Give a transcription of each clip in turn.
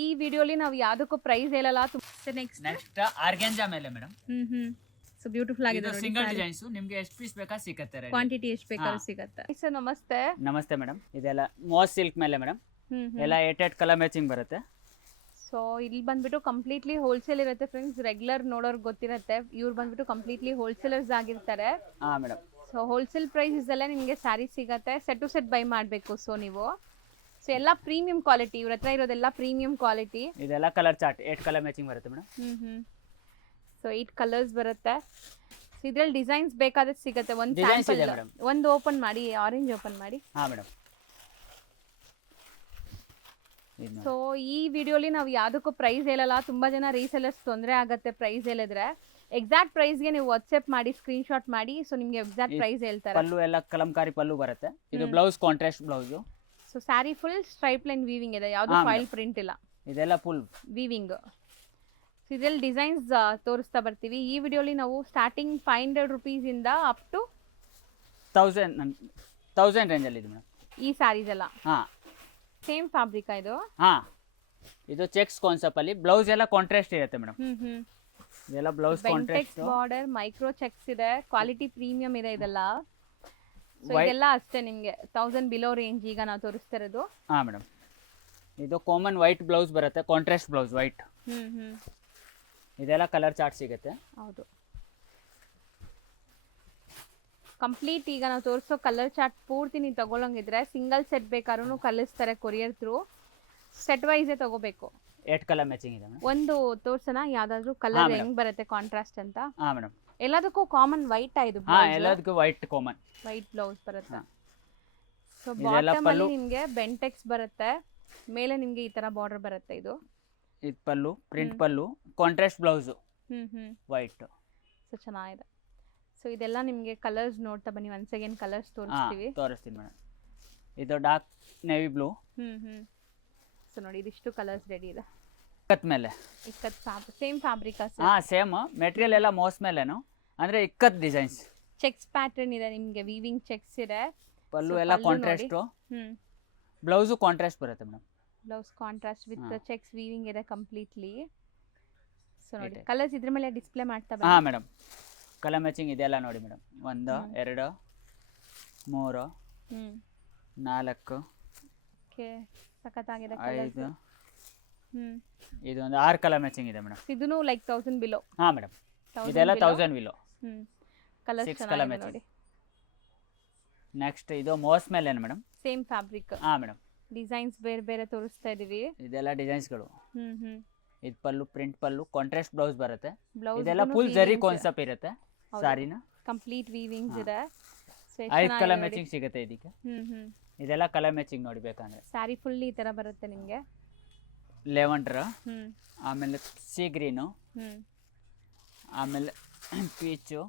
ಈ ವಿಡಿಯೋಲಿ ನಾವು ಯಾವುದಕ್ಕೂ ಪ್ರೈಸ್ ಹೇಳಲ್ಲ. ನೆಕ್ಸ್ಟ್ ಆರ್ಗೆಂಜಾ ಮೇಲೆ ಮೇಡಮ್. ಸೊ ಬ್ಯೂಟಿಫುಲ್ ಆಗಿದೆ ನೋಡಿ. ಸಿಂಗಲ್ ಡಿಸೈನ್ಸ್ ನಿಮಗೆ ಎಷ್ಟು ಪೀಸ್ ಬೇಕಾ ಸಿಗುತ್ತೆ. ಕ್ವಾಂಟಿಟಿ ಎಷ್ಟು ಬೇಕಾದ್ರೂ ಸಿಗುತ್ತೆ. ಸರ್ ನಮಸ್ತೆ. ನಮಸ್ತೆ ಮೇಡಮ್. ಇದೆಲ್ಲ ಮಾಸ್ ಸಿಲ್ಕ್ ಮೇಲೆ ಮೇಡಮ್. ಎಲ್ಲ 8 ಕಲರ್ ಮ್ಯಾಚಿಂಗ್ ಬರುತ್ತೆ. ಸೊ ಇಲ್ಲಿ ಬಂದ್ಬಿಟ್ಟು ಕಂಪ್ಲೀಟ್ಲಿ ಹೋಲ್ಸೇಲ್ ಇರುತ್ತೆ ಫ್ರೆಂಡ್ಸ್. ರೆಗ್ಯುಲರ್ ನೋಡೋರ್ಗೆ ಗೊತ್ತಿರುತ್ತೆ. ಇವ್ರು ಬಂದ್ಬಿಟ್ಟು ಕಂಪ್ಲೀಟ್ಲಿ ಹೋಲ್ಸೇಲರ್ಸ್ ಆಗಿರ್ತಾರೆ. ಹಾಂ ಮೇಡಮ್. ಸೊ ಹೋಲ್ಸೇಲ್ ಪ್ರೈಸ್ ಅಲ್ಲೇ ನಿಮಗೆ ಸ್ಯಾರಿ ಸಿಗುತ್ತೆ. ಸೆಟ್ ಟು ಸೆಟ್ ಬೈ ಮಾಡಬೇಕು. ಸೊ ನೀವು ಸೊ ಎಲ್ಲ ಪ್ರೀಮಿಯಂ ಕ್ವಾಲಿಟಿ. ಇವ್ರ ಹತ್ರ ಇರೋದೆಲ್ಲ ಪ್ರೀಮಿಯಂ ಕ್ವಾಲಿಟಿ. ಇದೆಲ್ಲ ಕಲರ್ ಚಾರ್ಟ್ 8 ಕಲರ್ ಮ್ಯಾಚಿಂಗ್ ಬರುತ್ತೆ ಮೇಡಮ್. ಸೊ 8 ಕಲರ್ಸ್ ಬರುತ್ತೆ. ಸೊ ಇದ್ರಲ್ಲಿ ಡಿಸೈನ್ಸ್ ಬೇಕಾದ್ರೆ ಸಿಗುತ್ತೆ. ಒಂದು ಡಿಸೈನ್ಸ್ ಇದೆ ಸ್ಯಾಂಪಲ್ ಮೇಡಮ್. ಒಂದು ಓಪನ್ ಮಾಡಿ, ಆರೆಂಜ್ ಓಪನ್ ಮಾಡಿ. ಹಾಂ ಮೇಡಮ್. ಸೊ ಈ ವಿಡಿಯೋಲಿ ನಾವು ಯಾವುದಕ್ಕೂ ಪ್ರೈಸ್ ಹೇಳಲ್ಲ. ತುಂಬ ಜನ ರೀಸೆಲ್ಲರ್ಸ್ ತೊಂದರೆ ಆಗುತ್ತೆ ಪ್ರೈಸ್ ಹೇಳಿದ್ರೆ. ಎಕ್ಸಾಕ್ಟ್ ಪ್ರೈಸ್ಗೆ ನೀವು ವಾಟ್ಸ್ಆ್ಯಪ್ ಮಾಡಿ ಸ್ಕ್ರೀನ್ಶಾಟ್ ಮಾಡಿ. ಸೊ ನಿಮಗೆ ಎಕ್ಸಾಕ್ಟ್ ಪ್ರೈಸ್ ಹೇಳ್ತಾರೆ. ಪಲ್ಲು ಎಲ್ಲ ಕಲಂಕಾರಿ ಪಲ್ಲು ಬರುತ್ತೆ. ಇದು blouse contrast blouse. So sari full stripe line weaving ಇದೆ. ಯಾವುದು ಫೈಲ್ ಪ್ರಿಂಟ್ ಇಲ್ಲ. ಇದೆಲ್ಲ ಫುಲ್ ವೀವಿಂಗ್. ಸೊ ಇದರಲ್ಲಿ ಡಿಸೈನ್ಸ್ ತೋರಿಸ್ತಾ ಬರ್ತೀವಿ. ಈ ವಿಡಿಯೋಲಿ ನಾವು ಸ್ಟಾರ್ಟಿಂಗ್ 500 ರುಪೀಸಿಂದ ಅಪ್ ಟು 1000 ರೇಂಜಲ್ಲಿ ಇದೆ ಮೇಡಮ್ ಈ ಸ್ಯಾರೀಸ್ ಎಲ್ಲ. ಹಾಂ. ಸೇಮ್ ಫ್ಯಾಬ್ರಿಕ್ ಇದು. ಹಾಂ, ಇದು ಚೆಕ್ಸ್ ಕಾನ್ಸೆಪ್ಟ್ ಅಲ್ಲಿ ಬ್ಲೌಸ್ ಎಲ್ಲ ಕಾಂಟ್ರಾಸ್ಟ್ ಇರುತ್ತೆ ಮೇಡಮ್. ಇದೆಲ್ಲ blouse contrast. Border micro cheques ಇದೆ. ಕ್ವಾಲಿಟಿ ಪ್ರೀಮಿಯಂ ಇದೆ ಇದೆಲ್ಲ. ಸೊ ಇದೆಲ್ಲ ಅಷ್ಟೇ ನಿಮಗೆ 1000 ಬಿಲೋ ರೇಂಜ್ ಈಗ ನಾವು ತೋರಿಸ್ತಿರೋದು. ಹಾಂ ಮೇಡಮ್. ಇದು ಕಾಮನ್ ವೈಟ್ ಬ್ಲೌಸ್ ಬರುತ್ತೆ, ಕಾಂಟ್ರಾಸ್ಟ್ ಬ್ಲೌಸ್ ವೈಟ್. ಇದೆಲ್ಲ ಕಲರ್ ಚಾರ್ಟ್ ಸಿಗುತ್ತೆ. ಹೌದು. ಕಂಪ್ಲೀಟ್ ಈಗ ನಾವು ತೋರಿಸೋ ಕಲರ್ ಚಾರ್ಟ್ ಪೂರ್ತಿ ನೀವು ತಗೊಳ್ಳಂಗಿದ್ರೆ ಸಿಂಗಲ್ ಸೆಟ್ ಬೇಕಾದ್ರೂ ಕಳಿಸ್ತಾರೆ ಕೊರಿಯರ್ ಥ್ರೂ. ಸೆಟ್ ವೈಸೇ ತಗೋಬೇಕು. 8 ಕಲರ್ ಮ್ಯಾಚಿಂಗ್ ಇದೆ ಮೇಡಮ್. ಒಂದು ತೋರ್ಸೋಣ ಯಾವ್ದಾದ್ರು ಕಲರ್ ಹೆಂಗ್ ಬರುತ್ತೆ ಕಾಂಟ್ರಾಸ್ಟ್ ಅಂತ. ಹಾಂ ಮೇಡಮ್. ಎಲ್ಲದಕ್ಕೂ ಕಾಮನ್ ವೈಟ್ ಇದು. ಹಾಂ, ಎಲ್ಲದಕ್ಕೂ ವೈಟ್ ಕಾಮನ್. ವೈಟ್ ಬ್ಲೌಸ್ ಬರುತ್ತೆ. ಸೊ ಬಾಟಮ್ ಅಲ್ಲಿ ನಿಮಗೆ ಬೆಂಟೆಕ್ಸ್ ಬರುತ್ತೆ. ಮೇಲೆ ನಿಮಗೆ ಈ ತರ ಬಾರ್ಡರ್ ಬರುತ್ತೆ. ಇದು ಪಲ್ಲು ಪ್ರಿಂಟ್ ಪಲ್ಲು, ಕಾಂಟ್ರಾಸ್ಟ್ ಬ್ಲೌಸು ವೈಟ್. ಸೊ ಚೆನ್ನಾಗಿದೆ. ಸೊ ಇದೆಲ್ಲ ನಿಮಗೆ ಕಲರ್ಸ್ ನೋಡ್ತಾ ಬನ್ನಿ. ಒನ್ಸ್ ಅಗೇನ್ ಕಲರ್ಸ್ ತೋರಿಸ್ತೀವಿ. ತೋರಿಸ್ತೀನಿ ಮೇಡಮ್. ಇದು ಡಾರ್ಕ್ ನೇವಿ ಬ್ಲೂ. ಸೊ ನೋಡಿ ಇದಿಷ್ಟು ಕಲರ್ಸ್ ರೆಡಿ ಇದೆ. ಇಕ್ಕತ್ ಮೇಲೆ ಸೇಮ್ ಫ್ಯಾಬ್ರಿಕ್. ಹಾಂ, ಸೇಮ್ ಮೆಟೀರಿಯಲ್ ಎಲ್ಲ ಮೋಸ್ ಮೇಲೇನು ಅಂದರೆ ಇಕ್ಕತ್ ಡಿಸೈನ್ಸ್. ಚೆಕ್ಸ್ ಪ್ಯಾಟರ್ನ್ ಇದೆ ನಿಮಗೆ. ವೀವಿಂಗ್ ಚೆಕ್ಸ್ ಇದೆ. ಪಲ್ಲು ಎಲ್ಲ ಕಾಂಟ್ರಾಸ್ಟು. ಬ್ಲೌಸು ಕಾಂಟ್ರಾಸ್ಟ್ ಬರುತ್ತೆ madam. Blouse contrast with cheques weaving ಇದೆ ಕಂಪ್ಲೀಟ್ಲಿ. ಸೊ ನೋಡಿ ಕಲರ್ಸ್ ಇದ್ರ ಮೇಲೆ ಡಿಸ್ಪ್ಲೇ ಮಾಡ್ತಾ ಬನ್ನಿ. ಹಾಂ ಮೇಡಮ್. ಕಲರ್ ಮ್ಯಾಚಿಂಗ್ ಇದೆಲ್ಲ ನೋಡಿ ಮೇಡಮ್. 1 2 3 4 ಓಕೆ, ಸಖತ್ತಾಗಿದೆ. 5 ಇದೊಂದು 6 ಕಲರ್ ಮ್ಯಾಚಿಂಗ್ ಇದೆ ಮೇಡಮ್. ಇದೂ ಲೈಕ್ 1000 ಬಿಲೋ. ಹಾಂ ಮೇಡಮ್. ಇದೆಲ್ಲ 1000 ಬಿಲೋ. ಕಲರ್ಸ್ 6 ಕಲರ್ ಚೆನ್ನಾಗಿದೆ ನೋಡಿ. ನೆಕ್ಸ್ಟ್ ಇದು ಮೋಸ್ ಮೇಲೆ ಏನು ಮೇಡಮ್? Same fabric. ಹಾಂ ಮೇಡಮ್. ಡಿಸೈನ್ಸ್ ಬೇರೆ ಬೇರೆ ತೋರಿಸ್ತಾ ಇದೀವಿ. ಇದೆಲ್ಲ ಡಿಸೈನ್ಸ್ಗಳು. ಇದು ಪಲ್ಲು ಪ್ರಿಂಟ್ ಪಲ್ಲು, ಕಾಂಟ್ರಾಸ್ಟ್ ಬ್ಲೌಸ್ ಬರುತ್ತೆ. ಬ್ಲೌಸ್ ಇದೆಲ್ಲ ಫುಲ್ ಜರಿ ಕಾನ್ಸೆಪ್ಟ್ ಇರುತ್ತೆ ಸಾರಿನ. ಕಂಪ್ಲೀಟ್ ವೀವಿಂಗ್ಸ್ ಇದೆ. 5 ಕಲರ್ ಮ್ಯಾಚಿಂಗ್ ಸಿಗುತ್ತೆ ಇದಕ್ಕೆ. ಇದೆಲ್ಲ ಕಲರ್ ಮ್ಯಾಚಿಂಗ್ ನೋಡಿ ಬೇಕಂದ್ರೆ. ಸ್ಯಾರಿ ಫುಲ್ ಈ ತರ ಬರುತ್ತೆ ನಿಮಗೆ. ಲೆವೆಂಡರ್, ಆಮೇಲೆ ಸೀ ಗ್ರೀನು, ಆಮೇಲೆ ಪೀಚು,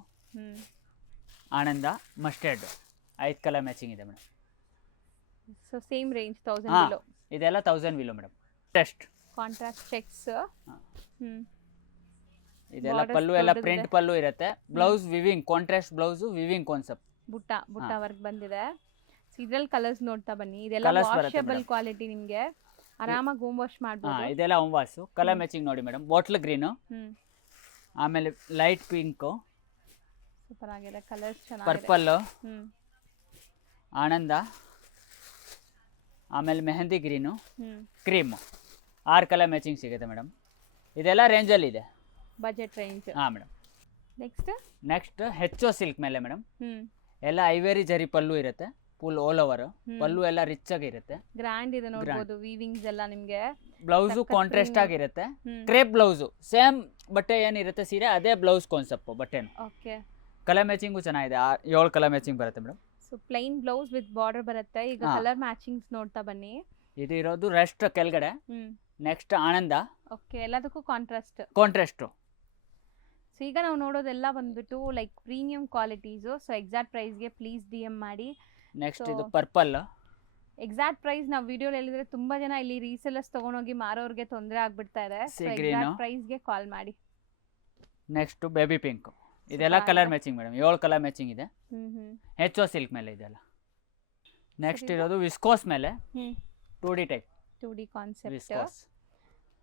ಆನಂದ, ಮಸ್ಟರ್ಡ್. 5 ಕಲರ್ ಮ್ಯಾಚಿಂಗ್ ಇದೆ madam. So same range 1000 below. ಇದೆಲ್ಲ 1000 below madam. Test contrast cheques. ಇದೆಲ್ಲ ಪಲ್ಲು ಎಲ್ಲ ಪ್ರಿಂಟ್ ಪಲ್ಲು ಇರುತ್ತೆ. Blouse viewing contrast blouse viewing concept. ಬುಟ್ಟ ವರ್ಕ್ ಬಂದಿದೆ. ಇದ್ರಲ್ಲಿ ಕಲರ್ಸ್ ನೋಡ್ತಾ ಬನ್ನಿ. ಇದೆಲ್ಲ ವಾಷಬಲ್ ಕ್ವಾಲಿಟಿ. ನಿಮಗೆ ಆರಾಮಾಗಿ ಹೋಮ್ ವಾಶ್ ಮಾಡಬಹುದು. ಇದೆಲ್ಲ ಹೋಮ್ ವಾಶ್. ಕಲರ್ ಮ್ಯಾಚಿಂಗ್ ನೋಡಿ ಮೇಡಮ್. ಬಾಟ್ಲ್ ಗ್ರೀನು, ಆಮೇಲೆ ಲೈಟ್ ಪಿಂಕ್, ಸೂಪರ್ ಆಗಿದೆ. ಕಲರ್ಸ್ ಚೆನ್ನಾಗಿದೆ. ಪರ್ಪಲ್, ಆನಂದ, ಆಮೇಲೆ mehndi green, cream. 6 colour matching ಸಿಗುತ್ತೆ ಮೇಡಮ್. ಇದೆಲ್ಲ ರೇಂಜಲ್ಲಿ ಇದೆ, ಬಜೆಟ್ ರೇಂಜ್. ಹಾಂ ಮೇಡಮ್. ನೆಕ್ಸ್ಟ್ ಹೆಚ್ಚು ಸಿಲ್ಕ್ ಮೇಲೆ ಮೇಡಮ್. ಎಲ್ಲ ಐವೇರಿ ಜರಿ ಪಲ್ಲು ಇರುತ್ತೆ. ಫುಲ್ ಆಲ್ ಓವರ್ ಪಲ್ಲು ಎಲ್ಲ ರಿಚ್ ಆಗಿರುತ್ತೆ. ಗ್ರ್ಯಾಂಡ್ ಇದೆ ನೋಡಬಹುದು. ವೀವಿಂಗ್ಸ್ ಎಲ್ಲ ನಿಮಗೆ. ಬ್ಲೌಸು ಕಾಂಟ್ರಾಸ್ಟ್ ಆಗಿರುತ್ತೆ. ಕ್ರೇಪ್ ಬ್ಲೌಸು ಸೇಮ್ ಬಟ್ಟೆ ಏನಿರುತ್ತೆ ಸೀರೆ ಅದೇ ಬ್ಲೌಸ್ ಕಾನ್ಸೆಪ್ಟ್ ಬಟ್ಟೆನು. ಓಕೆ. ಕಲರ್ ಮ್ಯಾಚಿಂಗು ಚೆನ್ನಾಗಿದೆ. 7 ಕಲರ್ ಮ್ಯಾಚಿಂಗ್ ಬರುತ್ತೆ madam. So plain blouse with border ಬರುತ್ತೆ. ಈಗ ಕಲರ್ ಮ್ಯಾಚಿಂಗ್ಸ್ ನೋಡ್ತಾ ಬನ್ನಿ. ಇದು ಇರೋದು ರೆಸ್ಟ್ ಕೆಳಗಡೆ. ನೆಕ್ಸ್ಟ್ ಆನಂದ. ಓಕೆ, ಎಲ್ಲದಕ್ಕೂ ಕಾಂಟ್ರಾಸ್ಟ್. ಸೊ ಈಗ ನಾವು ನೋಡೋದೆಲ್ಲ ಬಂದ್ಬಿಟ್ಟು like premium qualities. So exact ಪ್ರೈಸ್ಗೆ ಪ್ಲೀಸ್ DM ಮಾಡಿ. ನೆಕ್ಸ್ಟ್ ಇದು ಪರ್ಪಲ್. ಎಕ್ಸಾಕ್ಟ್ ಪ್ರೈಸ್ ನಾವು ವಿಡಿಯೋಲಿ ಹೇಳಿದ್ರೆ ತುಂಬಾ ಜನ ಇಲ್ಲಿ ರೀಸೆಲ್ಲರ್ಸ್ ತಗೊಂಡೋಗಿ ಮಾರೋರಿಗೆ ತೊಂದರೆ ಆಗ್ಬಿಡ್ತಾ ಇದೆ. ಸೊ ಎಕ್ಸಾಕ್ಟ್ ಪ್ರೈಸ್ಗೆ ಕಾಲ್ ಮಾಡಿ. Next baby pink. ಇದೆಲ್ಲ colour matching madam. 7 colour matching ಇದೆ. ಹೆಚ್ಚು ಸಿಲ್ಕ್ ಮೇಲೆ ಇದೆಲ್ಲ. ನೆಕ್ಸ್ಟ್ ಇರೋದು ವಿಸ್ಕೋಸ್ ಮೇಲೆ 2D type. 2D concept.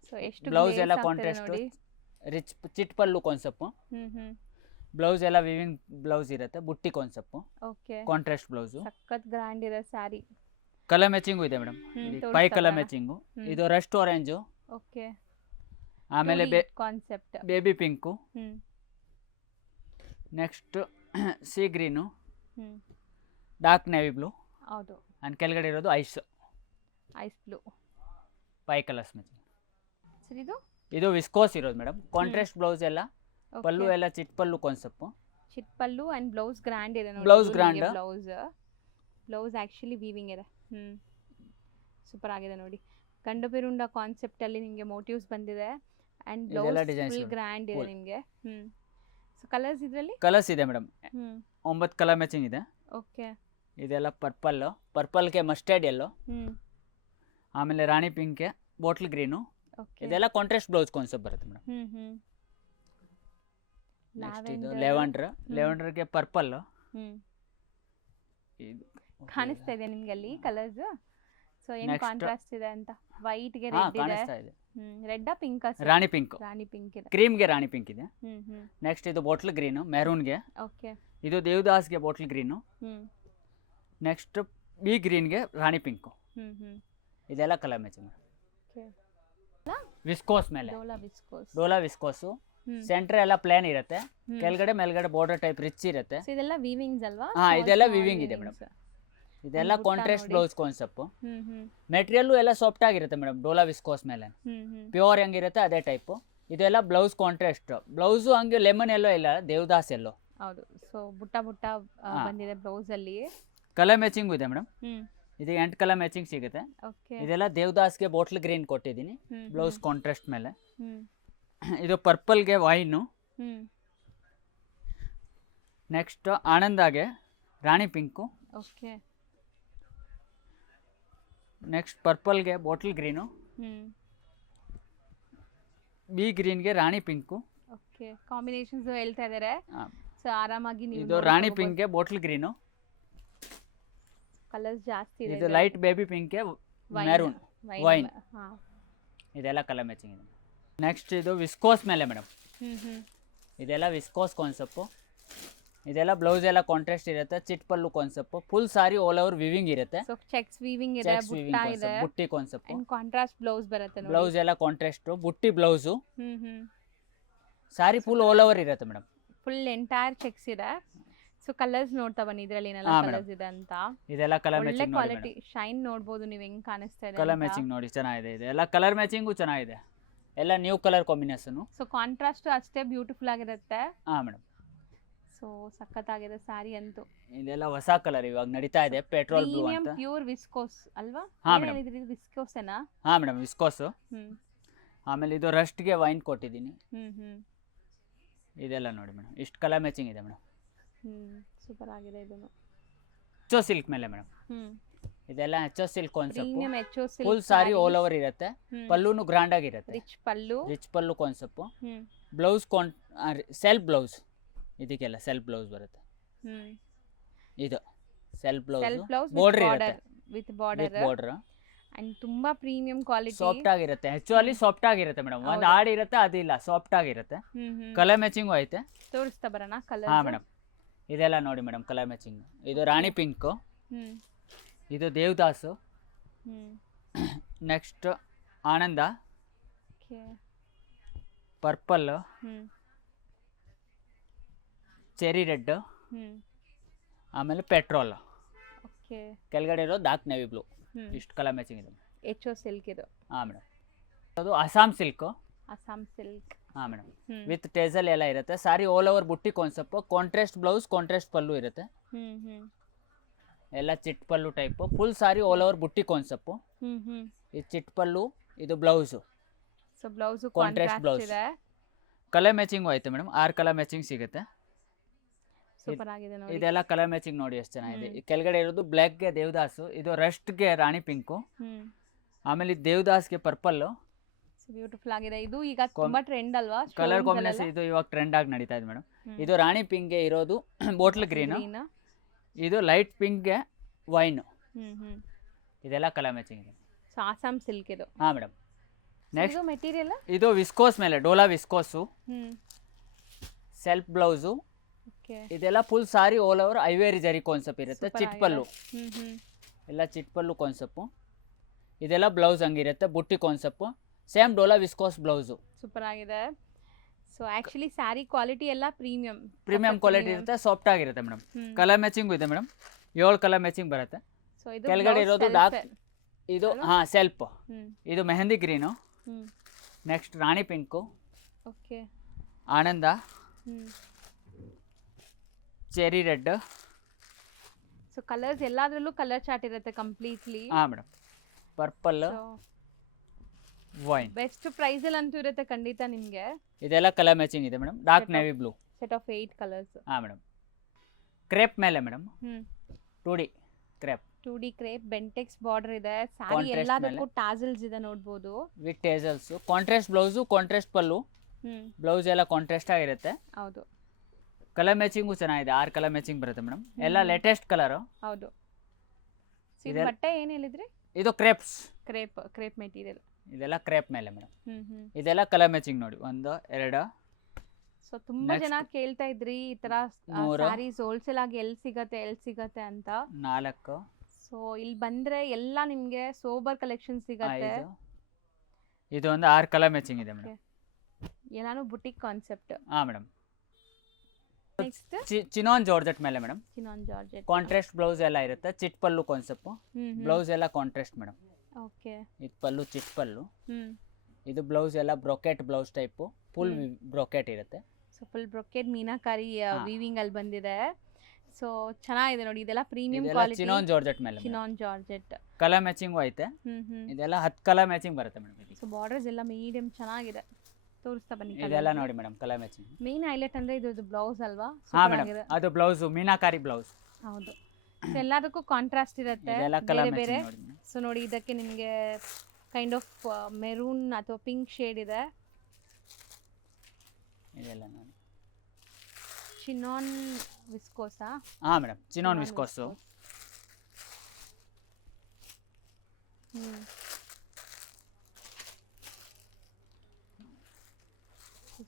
So ಎಷ್ಟು ಬ್ಲೌಸ್ glaze ಎಲ್ಲ ಆಗ್ತಿದೆ ಕಾಂಟ್ರಾಸ್ಟ್ ನೋಡಿ. ರಿಚ್ ಚಿಟ್ ಪಲ್ಲು ಕಾನ್ಸೆಪ್ಟ್. ಬ್ಲೌಸ್ ಎಲ್ಲ ವಿವಿಂಗ್ ಬ್ಲೌಸ್ ಇರುತ್ತೆ, ಬುಟ್ಟಿ ಕಾನ್ಸೆಪ್ಟ್, ಓಕೆ ಕಾಂಟ್ರಾಸ್ಟ್ ಬ್ಲೌಸ್. ಸಖತ್ ಗ್ರ್ಯಾಂಡ್ ಇದೆ ಸ್ಯಾರಿ. ಕಲರ್ ಮ್ಯಾಚಿಂಗು ಇದೆ ಮೇಡಮ್, ತೋರಿಸ್ತಾ ಪೈ ಕಲರ್ ಬರೋಣ. ಮ್ಯಾಚಿಂಗು. ಇದು ರಸ್ಟ್ ಆರೆಂಜು, ಓಕೆ ಆಮೇಲೆ concept. Baby pink, next sea green, dark navy blue, ಹೌದು ಆ್ಯಂಡ್ ಕೆಳಗಡೆ ಇರೋದು ಐಸ್ ಬ್ಲೂ. ಪೈ ಕಲರ್ಸ್ ಮ್ಯಾಚಿಂಗ್. ಸರ್ ಇದು ಇದು ವಿಸ್ಕೋಸ್ ಇರೋದು ಮೇಡಮ್, ಕಾಂಟ್ರಾಸ್ಟ್ ಬ್ಲೌಸ್ ಎಲ್ಲ, ಪಲ್ಲು ಎಲ್ಲ chit pallu concept. Chit pallu and blouse grand ಇದೆ ನೋಡಿ. Blouse grand. Blouse actually weaving ಇದೆ. ಸೂಪರ್ ಆಗಿದೆ ನೋಡಿ. ಗಂಡು ಬಿರುಂಡ ಕಾನ್ಸೆಪ್ಟ್ ಅಲ್ಲಿ ನಿಮಗೆ ಮೋಟಿವ್ಸ್ ಬಂದಿದೆ ಅಂಡ್ ಇದೆಲ್ಲ ಬ್ಲೌಸ್ designs ಫುಲ್ ಇದೆ. ಗ್ರ್ಯಾಂಡ್ ಇದೆ Full. ನಿಮಗೆ. ಸೊ ಕಲರ್ಸ್ ಇದರಲ್ಲಿ ಕಲರ್ಸ್ ಇದೆ ಮೇಡಮ್, 9 ಕಲರ್ ಮ್ಯಾಚಿಂಗ್ ಇದೆ. ಓಕೆ ಇದೆಲ್ಲ ಪರ್ಪಲ್ಗೆ ಮಸ್ಟರ್ಡ್ ಎಲ್ಲೋ, ಆಮೇಲೆ ರಾಣಿ ಪಿಂಕ್ಗೆ ಬಾಟ್ಲ್ ಗ್ರೀನು. ಓಕೆ ಇದೆಲ್ಲ ಕಾಂಟ್ರಾಸ್ಟ್ ಬ್ಲೌಸ್ ಕಾನ್ಸೆಪ್ಟ್ ಬರುತ್ತೆ ಮೇಡಮ್. ನೆಕ್ಸ್ಟ್ ಇದು ಲೆವೆಂಡರ್ಗೆ ಪರ್ಪಲ್. ಇದು ಕಾಣಿಸ್ತಾ ಇದೆ ನಿಮ್ಗೆ ಅಲ್ಲಿ ಕಲರ್ಸ್. ಸೊ ಏನ್ Next. ಕಾಂಟ್ರಾಸ್ಟ್ ಇದೆ ಅಂತ. ವೈಟ್ ಗೆ ಹಾ ರೆಡ್ ಇದೆ. ಕಾಣಿಸ್ತಾ ಇದೆ, ರೆಡ್ ಪಿಂಕ್ ರಾಣಿ ಪಿಂಕ್. ರಾಣಿ ಪಿಂಕ್ ಇದೆ. ಕ್ರೀಮ್ಗೆ ರಾಣಿ ಪಿಂಕ್ ಇದೆ. ನೆಕ್ಸ್ಟ್ ಇದು ಬಾಟ್ಲ್ ಗ್ರೀನು ಮೆರೂನ್ಗೆ. ಓಕೆ ಇದು ದೇವದಾಸ್ಗೆ ಬಾಟ್ಲ್ ಗ್ರೀನು. ನೆಕ್ಸ್ಟ್ ಬಿ ಗ್ರೀನ್ಗೆ ರಾಣಿ ಪಿಂಕು. ಇದೆಲ್ಲ ಕಲರ್ ಮ್ಯಾಚಿಂಗ್. ಓಕೆ ವಿಸ್ಕೋಸ್ ಮೇಲೆ ಡೋಲಾ ವಿಸ್ಕೋಸು. ಸೆಂಟರ್ ಎಲ್ಲ ಪ್ಲೇನ್ ಇರುತ್ತೆ, ಕೆಳಗಡೆ ಮೇಲ್ಗಡೆ ಬಾರ್ಡರ್ ಟೈಪ್ ರಿಚ್ ಇರುತ್ತೆ. ಸೊ ಇದೆಲ್ಲ ವೀವಿಂಗ್ಸ್ ಅಲ್ವಾ? ಹಾ ಇದೆಲ್ಲ ವಿವಿಂಗ್ ಇದೆ ಮೇಡಮ್. ಇದೆಲ್ಲ ಕಾಂಟ್ರಾಸ್ಟ್ ಬ್ಲೌಸ್ ಕಾನ್ಸೆಪ್ಟ್. ಮೆಟೀರಿಯಲ್ ಎಲ್ಲ ಸಾಫ್ಟ್ ಆಗಿರುತ್ತೆ ಮೇಡಮ್, ಡೋಲಾ ವಿಸ್ಕೋಸ್ ಮೇಲೆ ಪ್ಯೂರ್ ಹೆಂಗಿರುತ್ತೆ ಅದೇ ಟೈಪ್. ಇದೆಲ್ಲ ಬ್ಲೌಸ್ ಕಾಂಟ್ರಾಸ್ಟ್. ಬ್ಲೌಸ್ ಹಂಗೆ ಲೆಮನ್ ಎಲ್ಲೋ ಇಲ್ಲ, ದೇವದಾಸ್ ಎಲ್ಲೋ. ಹೌದು. ಸೊ ಬುಟ್ಟ ಬಂದಿದೆ ಬ್ಲೌಸ್ ಅಲ್ಲಿ. ಕಲರ್ ಮ್ಯಾಚಿಂಗ್ ಇದೆ ಮೇಡಮ್. ಇದು 8 ಕಲರ್ ಮ್ಯಾಚಿಂಗ್ ಸಿಗುತ್ತೆ. ಓಕೆ ಇದೆಲ್ಲ ದೇವದಾಸ್ಗೆ ಬಾಟ್ಲ್ ಗ್ರೀನ್ ಕೊಟ್ಟಿದ್ದೀನಿ ಬ್ಲೌಸ್ ಕಾಂಟ್ರಾಸ್ಟ್ ಮೇಲೆ. ಇದು ಪರ್ಪಲ್ಗೆ ವೈನು. ನೆಕ್ಸ್ಟ್ ಆನಂದಾಗೆ ರಾಣಿ ಪಿಂಕು. ಓಕೆ ನೆಕ್ಸ್ಟ್ ಪರ್ಪಲ್ಗೆ ಬಾಟ್ಲ್ ಗ್ರೀನು. ಬಿ ಗ್ರೀನ್ಗೆ ರಾಣಿ ಪಿಂಕು. ಓಕೆ ಕಾಂಬಿನೇಷನ್ಸ್ ಹೇಳ್ತಾ ಇದ್ದಾರೆ. ಸೊ ಆರಾಮಾಗಿ ನೀವು ಇದು ರಾಣಿ ಪಿಂಕ್ಗೆ ಬಾಟ್ಲ್ ಗ್ರೀನು. ಕಲರ್ಸ್ ಜಾಸ್ತಿ ಇದೆ. ಇದು ಲೈಟ್ ಬೇಬಿ ಪಿಂಕ್ಗೆ ಮೆರೂನ್ ವೈನ್. ಇದೆಲ್ಲ ಕಲರ್ ಮ್ಯಾಚಿಂಗ್ ಇದೆ. ನೆಕ್ಸ್ಟ್ ಇದು ವಿಸ್ಕೋಸ್ ಮೇಲೆ ಮೇಡಮ್. ಇದೆಲ್ಲ ವಿಸ್ಕೋಸ್ ಕಾನ್ಸೆಪ್ಟು. ಇದೆಲ್ಲ ಬ್ಲೌಸ್ ಎಲ್ಲ ಕಾಂಟ್ರಾಸ್ಟ್ ಇರುತ್ತೆ, ಚಿಟ್ pallu concept. Full sari all over viewing ಇರುತ್ತೆ. ಸೊ ಚೆಕ್ಸ್ ವೀವಿಂಗ್ ಇದೆ, ಬುಟ್ಟ ಇದೆ, ಬುಟ್ಟಿ ಕಾನ್ಸೆಪ್ಟ್. ಅಂಡ್ ಕಾಂಟ್ರಾಸ್ಟ್ ಬ್ಲೌಸ್ ಬರುತ್ತೆ ನೋಡಿ. ಬ್ಲೌಸ್ ಎಲ್ಲ ಕಾಂಟ್ರಾಸ್ಟ್, ಬುಟ್ಟಿ ಬ್ಲೌಸು. ಸಾರಿ ಫುಲ್ ಆಲ್ ಓವರ್ ಇರುತ್ತೆ ಮೇಡಮ್. ಫುಲ್ ಎಂಟೈರ್ ಚೆಕ್ಸ್ ಇದೆ. ಸೊ ಕಲರ್ಸ್ ನೋಡ್ತಾ ಬನ್ನಿ ಇದರಲ್ಲಿ ಏನೆಲ್ಲ ಕಲರ್ಸ್ ಇದೆ ಅಂತ. ಇದೆಲ್ಲ ಕಲರ್ ಒಳ್ಳೆ ಮ್ಯಾಚಿಂಗ್ ನೋಡಿ ಕ್ವಾಲಿಟಿ ಶೈನ್ ನೋಡಬಹುದು ನೀವು ಹೆಂಗ್ ಕಾಣಿಸ್ತಾ ಇದೆ. ಕಲರ್ ಮ್ಯಾಚಿಂಗ್ ನೋಡಿ ಚೆನ್ನಾಗಿದೆ. ಇದೆಲ್ಲ ಕಲರ್ ಮ್ಯಾಚಿಂಗು ಚೆನ್ನಾಗಿದೆ, ಎಲ್ಲ new colour combination. So contrast ಅಷ್ಟೇ ಬ್ಯೂಟಿಫುಲ್ ಆಗಿರುತ್ತೆ. ಹಾ ಮೇಡಮ್. ಸೊ ಸಖತ್ತಾಗಿದೆ ಸ್ಯಾರಿ ಅಂತೂ. ಇದೆಲ್ಲ ಹೊಸ ಕಲರ್ ಇವಾಗ ನಡೀತಾ ಇದೆ, ಪೆಟ್ರೋಲ್ ಬ್ಲೂ ಪ್ರೀಮಿಯಂ ಅಂತ. ಪ್ಯೂರ್ ವಿಸ್ಕೋಸ್ ಅಲ್ವಾ? ಹಾ ಏನ್ ಮೇಡಮ್. ಹೇಳಿದ್ರಿ ಇದು ವಿಸ್ಕೋಸೇನಾ? ಹಾ ಮೇಡಮ್ ವಿಸ್ಕೋಸ್. ಆಮೇಲೆ ಇದು ರಸ್ಟ್ಗೆ ವೈನ್ ಕೊಟ್ಟಿದ್ದೀನಿ. ಇದೆಲ್ಲ ನೋಡಿ ಮೇಡಮ್, ಇಷ್ಟು ಕಲರ್ ಮ್ಯಾಚಿಂಗ್ ಇದೆ ಮೇಡಮ್. ಸೂಪರ್ ಆಗಿದೆ ಇದನ್ನು. ಹೆಚ್ಚೋ ಸಿಲ್ಕ್ ಮೇಲೆ ಮೇಡಮ್. ಇದೆಲ್ಲ ಹೆಚ್ಚೋ ಸಿಲ್ಕ್ ಕಾನ್ಸೆಪ್ಟ್. ಪ್ರೀಮಿಯಂ ಹೆಚ್ಚೋ silk full sari all over ಇರುತ್ತೆ, ಪಲ್ಲುನು ಗ್ರ್ಯಾಂಡ್ ಆಗಿರುತ್ತೆ. Rich pallu concept. Blouse self blouse, ಇದಕ್ಕೆಲ್ಲ ಸೆಲ್ಫ್ ಬ್ಲೌಸ್ ಬರುತ್ತೆ. ಇದು ಸೆಲ್ಫ್ ಬ್ಲೌಸ್ ಬಾರ್ಡರ್ ಇರುತ್ತೆ ವಿತ್ ಬಾರ್ಡರ್ ಅಂಡ್ ತುಂಬಾ ಪ್ರೀಮಿಯಂ ಕ್ವಾಲಿಟಿ. ಸಾಫ್ಟ್ ಆಗಿರುತ್ತೆ, ಆಕ್ಚುಲಿ ಸಾಫ್ಟ್ ಆಗಿರುತ್ತೆ ಮೇಡಮ್. ಒಂದು ಆಡ್ ಇರುತ್ತೆ, ಅದಿಲ್ಲ ಸಾಫ್ಟ್ ಆಗಿರುತ್ತೆ. ಕಲರ್ ಮ್ಯಾಚಿಂಗು ಐತೆ, ತೋರಿಸ್ತಾ ಬರೋಣ ಕಲರ್. ಹಾ ಮೇಡಮ್. ಇದೆಲ್ಲ ನೋಡಿ ಮೇಡಮ್ ಕಲರ್ ಮ್ಯಾಚಿಂಗ್. ಇದು ರಾಣಿ ಪಿಂಕ್, ಇದು ದೇವದಾಸು. ನೆಕ್ಸ್ಟ್ ಆನಂದ, ಪರ್ಪಲ್, ಚೆರಿ ರೆಡ್, ಆಮೇಲೆ ಪೆಟ್ರೋಲ್. ಕೆಳಗಡೆ ಇರೋ ಡಾರ್ಕ್ ನೇವಿ ಬ್ಲೂ. ಇಷ್ಟು ಕಲರ್ ಮ್ಯಾಚಿಂಗ್ ಇದೆ. ಎಚ್ ಓ ಸಿಲ್ಕ್ ಇದು. ಹಾ ಮೇಡಮ್. ಅದು ಅಸ್ಸಾಂ ಸಿಲ್ಕ್. ಹಾ ಮೇಡಮ್. ವಿತ್ ಟೇಸಲ್ ಎಲ್ಲ ಇರುತ್ತೆ. ಸಾರಿ ಆಲ್ ಓವರ್ ಬುಟ್ಟಿ ಕಾನ್ಸೆಪ್ಟ್. ಕಾಂಟ್ರಾಸ್ಟ್ ಬ್ಲೌಸ್, ಕಾಂಟ್ರಾಸ್ಟ್ ಪಲ್ಲು ಇರುತ್ತೆ. ಎಲ್ಲ ಚಿಟ್ ಪಲ್ಲು type. Full sari all over ಬುಟ್ಟಿ ಕಾನ್ಸೆಪ್ಟ್. ಇದು ಚಿಟ್ ಪಲ್ಲು, ಇದು blouse. So blouse contrast blouse. Colour matching ಐತೆ ಮೇಡಮ್, 6 ಕಲರ್ ಮ್ಯಾಚಿಂಗ್ ಸಿಗುತ್ತೆ. ಸೂಪರ್ ಆಗಿದೆ ನೋಡಿ. ಇದೆಲ್ಲ ಕಲರ್ ಮ್ಯಾಚಿಂಗ್ ನೋಡಿ ಎಷ್ಟು ಚೆನ್ನಾಗಿದೆ. ಕೆಳಗಡೆ ಇರೋದು ಬ್ಲ್ಯಾಕ್ಗೆ ದೇವದಾಸು, ಇದು ರಸ್ಟ್ಗೆ ರಾಣಿ ಪಿಂಕು, ಆಮೇಲೆ ಇದು ದೇವದಾಸ್ಗೆ ಪರ್ಪಲ್ಲು. ಬ್ಯೂಟಿಫುಲ್ ಆಗಿದೆ. ಇದು ಈಗ ತುಂಬಾ ಟ್ರೆಂಡ್ ಅಲ್ವಾ ಕಲರ್ ಕಾಂಬಿನೇಷನ್? ಇದು ಇವಾಗ ಟ್ರೆಂಡ್ ಆಗಿ ನಡೀತಾ ಇದೆ ಮೇಡಮ್. ಇದು ರಾಣಿ ಪಿಂಕ್ಗೆ ಇರೋದು ಬಾಟ್ಲ್ ಗ್ರೀನ್, ಇದು ಲೈಟ್ ಪಿಂಕ್ಗೆ ವೈನ್. ಇದೆಲ್ಲ ಕಲರ್ ಮ್ಯಾಚಿಂಗ್ ಇದೆ. ಆಸಾಮ್ ಸಿಲ್ಕ್ ಇದು. ಹಾ ಮೇಡಮ್. ನೆಕ್ಸ್ಟ್ ಇದು ಮೆಟೀರಿಯಲ್ ಇದು ವಿಸ್ಕೋಸ್ ಮೇಲೆ ಡೋಲಾ ವಿಸ್ಕೋಸು, ಸೆಲ್ಫ್ ಬ್ಲೌಸು. ಓಕೆ ಇದೆಲ್ಲ ಫುಲ್ ಸಾರಿ ಆಲ್ ಓವರ್ ಐವೇರಿ ಜರಿ ಕಾನ್ಸೆಪ್ಟ್ ಇರುತ್ತೆ. ಚಿಟ್ ಪಲ್ಲು ಎಲ್ಲ ಚಿಟ್ ಪಲ್ಲು ಕಾನ್ಸೆಪ್ಟು. ಇದೆಲ್ಲ ಬ್ಲೌಸ್ ಹಂಗಿರುತ್ತೆ, ಬುಟ್ಟಿ concept. Same Dhola viscose blouse. Super ಆಗಿದೆ. ಸೊ ಆಕ್ಚುಲಿ ಸ್ಯಾರಿ ಕ್ವಾಲಿಟಿ ಎಲ್ಲ ಪ್ರೀಮಿಯಂ ಕ್ವಾಲಿಟಿ ಇರುತ್ತೆ, ಸಾಫ್ಟ್ ಆಗಿರುತ್ತೆ ಮೇಡಮ್. ಕಲರ್ ಮ್ಯಾಚಿಂಗು ಇದೆ ಮೇಡಮ್, 7 ಕಲರ್ ಮ್ಯಾಚಿಂಗ್ ಬರುತ್ತೆ. ಸೊ ಇದು ಕೆಳಗಡೆ ಇರೋದು ಡಾರ್ಕ್, ಇದು ಸೆಲ್ಫ್. ಇದು mehndi green, next rani pink, okay Ananda, cherry red. So colours ಎಲ್ಲಾದ್ರಲ್ಲೂ ಕಲರ್ ಚಾರ್ಟ್ ಇರುತ್ತೆ completely. Madam purple, wine. Best price ಅಲ್ಲಿ ಅಂತೂ ಇರುತ್ತೆ ಖಂಡಿತ ನಿಮಗೆ. ಇದೆಲ್ಲ ಕಲರ್ ಮ್ಯಾಚಿಂಗ್ ಇದೆ madam. Dark navy blue, set of 8 colours. Madam. Crepe ಮೇಲೆ madam, 2D crepe. 2D crepe, Bentex border ಇದೆ. ಸಾರಿ ಎಲ್ಲದಕ್ಕೂ ಟಾಸಲ್ಸ್ ಇದೆ ನೋಡಬಹುದು. With tassels, contrast blouse, contrast pallu. Blouse ಎಲ್ಲ ಕಾಂಟ್ರಾಸ್ಟ್ ಆಗಿರುತ್ತೆ. ಹೌದು. ಕಲರ್ ಮ್ಯಾಚಿಂಗು ಚೆನ್ನಾಗಿದೆ, 6 ಕಲರ್ ಮ್ಯಾಚಿಂಗ್ ಬರುತ್ತೆ ಮೇಡಮ್. ಎಲ್ಲ ಲೇಟೆಸ್ಟ್ ಕಲರ್. ಹೌದು. ಇದು ಬಟ್ಟೆ ಏನು ಹೇಳಿದ್ರಿ? ಇದು ಕ್ರೇಪ್ಸ್, ಕ್ರೇಪ್ ಮೆಟೀರಿಯಲ್. ಇದೆಲ್ಲ ಕ್ರೇಪ್ ಮೇಲೆ ಮೇಡಮ್. ಇದೆಲ್ಲ ಕಲರ್ ಮ್ಯಾಚಿಂಗ್ ನೋಡಿ, 1 2. ಸೊ ತುಂಬಾ ಜನ ಕೇಳ್ತಾ ಇದ್ರಿ ಈ ತರ ಸ್ಯಾರೀಸ್ ಹೋಲ್ಸೇಲ್ ಆಗಿ ಎಲ್ಲಿ ಸಿಗತ್ತೆ ಅಂತ. 4. ಸೊ ಇಲ್ಲಿ ಬಂದ್ರೆ ಎಲ್ಲ ನಿಮ್ಗೆ ಸೋಬರ್ ಕಲೆಕ್ಷನ್ ಸಿಗತ್ತೆ. ಇದು ಒಂದು 6 ಕಲರ್ ಮ್ಯಾಚಿಂಗ್ ಇದೆ ಮೇಡಮ್. ಎಲ್ಲಾನು boutique concept. Madam. Next chinon georgette ಮೇಲೆ madam. Chinon georgette, contrast blouse ಎಲ್ಲ ಇರುತ್ತೆ. ಚಿಟ್ ಪಲ್ಲು ಕಾನ್ಸೆಪ್ಟ್. ಬ್ಲೌಸ್ ಎಲ್ಲ ಕಾಂಟ್ರಾಸ್ಟ್ ಮೇಡಮ್. ಓಕೆ. ಇದು ಪಲ್ಲು ಚಿಟ್ ಪಲ್ಲು. ಇದು ಬ್ಲೌಸ್ ಎಲ್ಲ brocade blouse type, full brocade ಇರುತ್ತೆ. So full brocade meenakari weaving ಅಲ್ಲಿ ಬಂದಿದೆ. ಸೊ ಚೆನ್ನಾಗಿದೆ ನೋಡಿ. ಇದೆಲ್ಲ ಪ್ರೀಮಿಯಂ ಕ್ವಾಲಿಟಿ. ಚಿನಾನ್ ಜಾರ್ಜೆಟ್ ಮೇಲೆ, ಚಿನಾನ್ ಜಾರ್ಜೆಟ್. ಕಲರ್ ಮ್ಯಾಚಿಂಗು ಐತೆ. ಇದೆಲ್ಲ 10 ಕಲರ್ ಮ್ಯಾಚಿಂಗ್ ಬರುತ್ತೆ ಮೇಡಮ್. ಸೊ ಬಾರ್ಡರ್ಸ್ ಎಲ್ಲ ಮೀಡಿಯಂ ಚೆನ್ನಾಗಿದೆ. ತೋರಿಸ್ತಾ ಬನ್ನಿ. ಇದೆಲ್ಲ ನೋಡಿ madam colour matching. Main highlight ಅಂದ್ರೆ ಇದು ಬ್ಲೌಸ್ ಅಲ್ವಾ? ಮೇಡಮ್ ಅದು ಬ್ಲೌಸ್ ಮೀನಾಕಾರಿ ಬ್ಲೌಸ್. ಹೌದು. ಸೊ ಎಲ್ಲದಕ್ಕೂ ಕಾಂಟ್ರಾಸ್ಟ್ ಇರುತ್ತೆ ಬೇರೆ ಬೇರೆ. ಸೊ ನೋಡಿ ಇದಕ್ಕೆ ನಿಮಗೆ ಕೈಂಡ್ ಆಫ್ ಮೆರೂನ್ ಅಥವಾ ಪಿಂಕ್ ಶೇಡ್ ಇದೆ. ಇದೆಲ್ಲ ನೋಡಿ ಚಿನಾನ್ ವಿಸ್ಕೋಸಾ? Madam chinon viscose.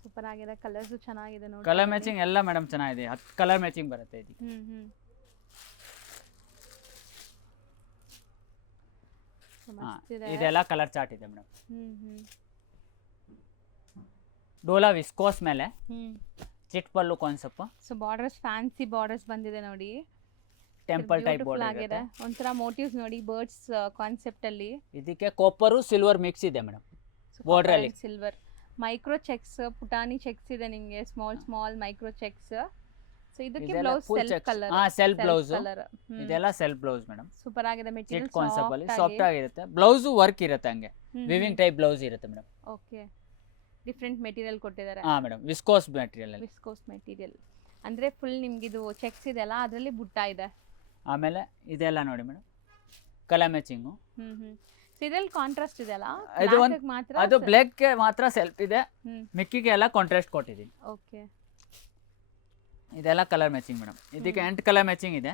ಸೂಪರ್ ಆಗಿದೆ. ಕಲರ್ಸ್ ಚೆನ್ನಾಗಿದೆ ನೋಡಿ. ಕಲರ್ ಮ್ಯಾಚಿಂಗ್ ಎಲ್ಲ ಮೇಡಮ್ ಚೆನ್ನಾಗಿದೆ. 10 ಕಲರ್ ಮ್ಯಾಚಿಂಗ್ ಬರುತ್ತೆ ಇದಕ್ಕೆ. ಇದೆಲ್ಲ ಕಲರ್ ಚಾರ್ಟ್ ಇದೆ ಮೇಡಮ್. ಡೋಲಾ ವಿಸ್ಕೋಸ್ ಮೇಲೆ ಚಿಟ್ pallu concept. So borders fancy borders ಬಂದಿದೆ ನೋಡಿ. ಟೆಂಪಲ್ ಟೈಪ್ ಬಾರ್ಡರ್ ಆಗಿದೆ. ಒಂಥರ ಮೋಟಿವ್ಸ್ ನೋಡಿ ಬರ್ಡ್ಸ್ ಕಾನ್ಸೆಪ್ಟ್ ಅಲ್ಲಿ. ಇದಕ್ಕೆ ಕಾಪರ್ ಸಿಲ್ವರ್ ಮಿಕ್ಸ್ ಇದೆ ಮೇಡಮ್. ಬಾರ್ಡರ್ ಅಲ್ಲಿ ಸಿಲ್ವರ್ ಮೈಕ್ರೋ ಚೆಕ್ಸ್, ಪುಟಾನಿ ಚೆಕ್ಸ್ ಇದೆ ನಿಮಗೆ. Small micro cheques. ಸೊ ಇದಕ್ಕೆ blouse self colour. Self blouse. ಇದೆಲ್ಲ ಸೆಲ್ಫ್ ಬ್ಲೌಸ್ ಮೇಡಮ್. ಸೂಪರ್ ಆಗಿದೆ. ಮೆಟೀರಿಯಲ್ ಕಾನ್ಸೆಪ್ಟ್ ಅಲ್ಲಿ ಸಾಫ್ಟ್ ಆಗಿರುತ್ತೆ. ಬ್ಲೌಸ್ ವರ್ಕ್ ಇರುತ್ತೆ, ಹಂಗೆ ವಿವಿಂಗ್ ಟೈಪ್ ಬ್ಲೌಸ್ ಇರುತ್ತೆ ಮೇಡಮ್. ಓಕೆ. ಡಿಫರೆಂಟ್ ಮೆಟೀರಿಯಲ್ ಕೊಟ್ಟಿದ್ದಾರೆ. Madam viscose material. Viscose material ಅಂದ್ರೆ ಫುಲ್ ನಿಮ್ಗೆ ಇದು ಚೆಕ್ಸ್ ಇದೆಲ್ಲ ಅದರಲ್ಲಿ ಬುಟ್ಟ ಇದೆ. ಆಮೇಲೆ ಇದೆಲ್ಲ ನೋಡಿ ಮೇಡಮ್ ಕಲರ್ ಮ್ಯಾಚಿಂಗು. ಸೊ ಇದರಲ್ಲಿ ಕಾಂಟ್ರಾಸ್ಟ್ ಇದೆಲ್ಲ. ಇದು ಮಾತ್ರ ಅದು ಬ್ಲಾಕ್ ಗೆ ಮಾತ್ರ ಸೆಲ್ಫ್ ಇದೆ, ಮಿಕ್ಕಿಗೆ ಎಲ್ಲ ಕಾಂಟ್ರಾಸ್ಟ್ ಕೊಟ್ಟಿದ್ದೀನಿ. ಓಕೆ. ಇದೆಲ್ಲ ಕಲರ್ ಮ್ಯಾಚಿಂಗ್ ಮೇಡಮ್. ಇದಕ್ಕೆ 8 ಕಲರ್ ಮ್ಯಾಚಿಂಗ್ ಇದೆ.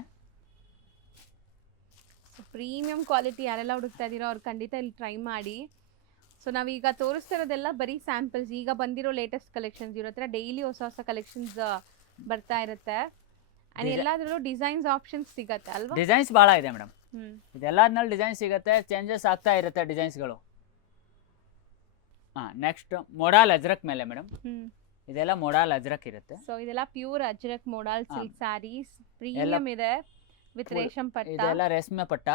ಪ್ರೀಮಿಯಂ ಕ್ವಾಲಿಟಿ ಯಾರೆಲ್ಲ ಹುಡುಕ್ತಾ ಇದ್ದೀರೋ ಅವ್ರು ಖಂಡಿತ ಇಲ್ಲಿ ಟ್ರೈ ಮಾಡಿ. ಸೊ ನಾವೀಗ ತೋರಿಸ್ತಾ ಇರೋದೆಲ್ಲ ಬರೀ ಸ್ಯಾಂಪಲ್ಸ್. ಈಗ ಬಂದಿರೋ ಲೇಟೆಸ್ಟ್ ಕಲೆಕ್ಷನ್ಸ್ ಇರೋ ಹತ್ರ ಡೈಲಿ ಹೊಸ ಕಲೆಕ್ಷನ್ಸ್ ಬರ್ತಾ ಇರುತ್ತೆ. ಅಂಡ್ ಎಲ್ಲಾದ್ರಲ್ಲೂ ಡಿಸೈನ್ಸ್ ಆಪ್ಷನ್ಸ್ ಸಿಗತ್ತೆ ಅಲ್ವಾ? ಡಿಸೈನ್ಸ್ ಭಾಳ ಇದೆ ಮೇಡಮ್. ಇದೆಲ್ಲದ್ರಲ್ಲಿ ಡಿಸೈನ್ ಸಿಗುತ್ತೆ, ಚೇಂಜಸ್ ಆಗ್ತಾ ಇರುತ್ತೆ ಡಿಸೈನ್ಸ್ಗಳು. ನೆಕ್ಸ್ಟ್ ಮೊಡಾಲ್ ಅಜ್ರಕ್ ಮೇಲೆ ಮೇಡಮ್. ಇದೆಲ್ಲ ಮೊಡಾಲ್ ಅಜ್ರಕ್ ಇರುತ್ತೆ. ಸೊ ಇದೆಲ್ಲ pure ajrak modal silk sarees. Premium ಇದೆ ವಿತ್ ರೇಷಮ್ ಪಟ್ಟ. ಇದೆಲ್ಲ ರೇಷ್ಮೆ ಪಟ್ಟ.